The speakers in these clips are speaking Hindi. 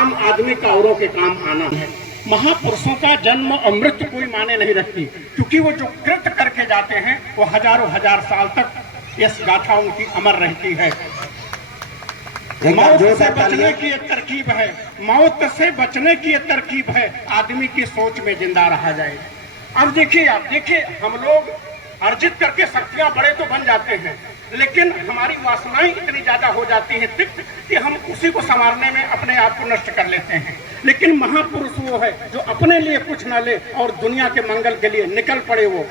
आम आदमी का औरों के काम आना है। महापुरुषों का जन्म और मृत्यु कोई माने नहीं रखती, क्योंकि वो जो कृत्य करके जाते हैं वो हजारों हजार साल तक इस गाथा उनकी अमर रहती है। मौत से बचने की एक तरकीब है, मौत से बचने की एक तरकीब है, आदमी की सोच में जिंदा रहा जाए। अब देखिए, आप देखिए, हम लोग अर्जित करके शक्तियां बड़े तो बन जाते हैं, लेकिन हमारी वासनाएं इतनी ज्यादा हो जाती है तिक्त कि हम उसी को संवारने में अपने आप को नष्ट कर लेते हैं। लेकिन महापुरुष वो है जो अपने लिए कुछ न ले और दुनिया के मंगल के लिए निकल पड़े। वो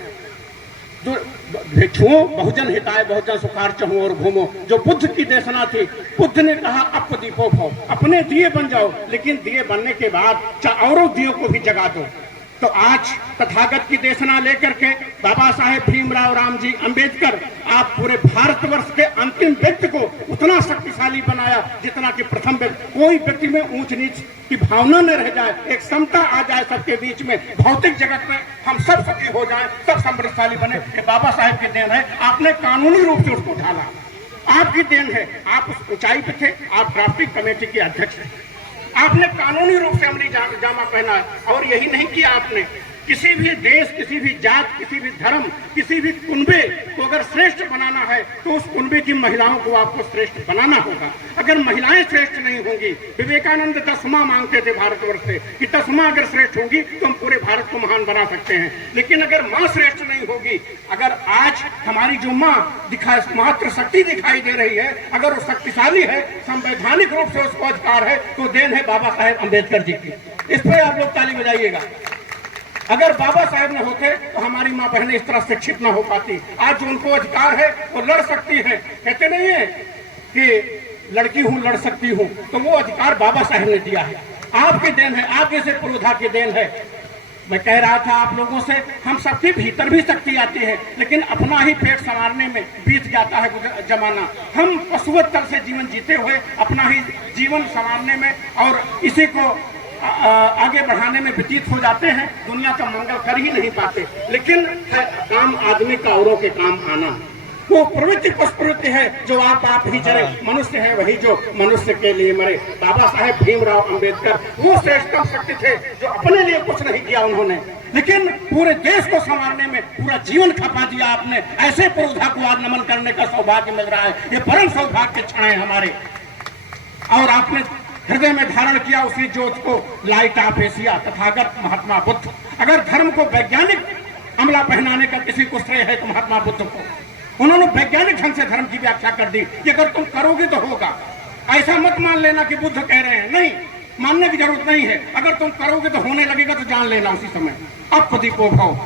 भिक्षुओं बहुजन हिताय बहुजन सुखार चहु और घूमो, जो बुद्ध की देशना थी। बुद्ध ने कहा अप दीपो भव, अपने दिए बन जाओ, लेकिन दिए बनने के बाद औरों दियों को भी जगा दो। तो आज तथागत की देशना लेकर के बाबा साहेब भीमराव रामजी अंबेडकर आप पूरे भारतवर्ष के अंतिम व्यक्ति को उतना शक्तिशाली बनाया जितना कि प्रथम व्यक्ति। कोई व्यक्ति में ऊंच नीच की भावना न रह जाए, एक समता आ जाए सबके बीच में, भौतिक जगत में हम सब सुखी हो जाएं, सब समृद्धशाली बने। ये बाबा साहेब की देन है। आपने कानूनी रूप से उसको ढाला, आपकी देन है। आप उस ऊंचाई पे थे, आप ड्राफ्टिंग कमेटी के अध्यक्ष थे, आपने कानूनी रूप से अमली जामा पहना है। और यही नहीं किया आपने, किसी भी देश, किसी भी जात, किसी भी धर्म, किसी भी कुनबे को अगर श्रेष्ठ बनाना है तो उस कुनबे की महिलाओं को आपको श्रेष्ठ बनाना होगा। अगर महिलाएं श्रेष्ठ नहीं होंगी, विवेकानंद 10वां मांगते थे भारतवर्ष से कि 10वां अगर श्रेष्ठ होगी तो हम पूरे भारत को महान बना सकते हैं। लेकिन अगर माँ श्रेष्ठ नहीं होगी, अगर आज हमारी जो माँ मात्र शक्ति दिखाई दे रही है, अगर वो शक्तिशाली है, संवैधानिक रूप से उसको अधिकार है, तो देन है बाबा साहेब अम्बेडकर जी की। इस पर आप लोग ताली बजाइएगा। अगर बाबा साहेब न होते तो हमारी माँ बहनें इस तरह शिक्षित न हो पाती। आज जो उनको अधिकार है वो लड़ सकती है। कहते नहीं है कि लड़की हूँ लड़ सकती हूँ, तो वो अधिकार बाबा साहेब ने दिया है। आपकी देन है, आप जैसे पुरोधा की देन है। मैं कह रहा था आप लोगों से, हम सबके भीतर भी शक्ति आती है, लेकिन अपना ही पेट संवारने में बीत जाता है जमाना। हम पशुवत तल से जीवन जीते हुए अपना ही जीवन संवारने में और इसी को आगे बढ़ाने में व्यतीत हो जाते हैं, दुनिया का मंगल कर ही नहीं पाते। लेकिन है आम आदमी का औरों के काम आना, वो प्रवृत्ति प्रवृत्ति है जो आप ही चले। मनुष्य है वही जो मनुष्य के लिए मरे। बाबा साहेब भीमराव अंबेडकर वो श्रेष्ठतम शक्ति थे जो अपने लिए कुछ नहीं किया उन्होंने, लेकिन पूरे देश को संवारने में पूरा जीवन खपा दिया आपने। ऐसे पुरोधा को आज नमन करने का सौभाग्य मिल रहा है। ये परम सौभाग्य के क्षण है हमारे। और आपने हृदय में धारण किया उसी ज्योत को, light of Asia, Tathagata Mahatma Buddha. अगर धर्म को वैज्ञानिक अमला पहनाने का किसी को श्रेय है तो महात्मा बुद्ध को। उन्होंने वैज्ञानिक ढंग से धर्म की व्याख्या कर दी कि अगर तुम करोगे तो होगा। ऐसा मत मान लेना कि बुद्ध कह रहे हैं, नहीं, मानने की जरूरत नहीं है। अगर तुम करोगे तो होने लगेगा, तो जान लेना उसी समय। अब दीपो भव।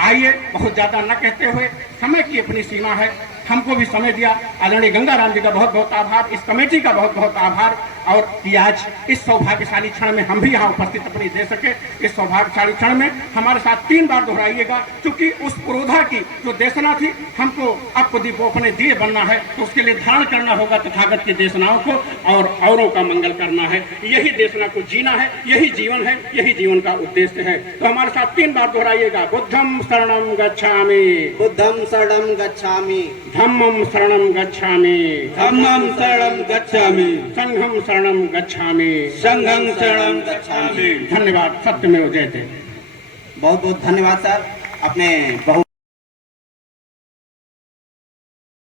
आइए, बहुत ज्यादा न कहते हुए, समय की अपनी सीमा है, हमको भी समय दिया आदरणीय गंगाराम जी का बहुत बहुत आभार, इस कमेटी का बहुत बहुत आभार। और कि आज इस सौभाग्यशाली क्षण में हम भी यहाँ उपस्थित अपनी दे सके। इस सौभाग्यशाली क्षण में हमारे साथ 3 बार दोहराइएगा, क्योंकि उस पुरोधा की जो देशना थी, हमको अब दीपो अपने दिए बनना है, तो उसके लिए धारण करना होगा तथागत की देशनाओं को और औरों का मंगल करना है। यही देशना को जीना है, यही जीवन है, यही जीवन का उद्देश्य है। तो हमारे साथ 3 बार दोहराइएगा। बुद्धं शरणं गच्छामि, बुद्धं शरणं गच्छामि, धम्मं शरणं गच्छामि, धम्मं शरणं गच्छामि, संघं शरणं गच्छामि, संघं शरणं गच्छामि। धन्यवाद। सत्यमेव जयते। बहुत बहुत धन्यवाद सर। अपने बहुत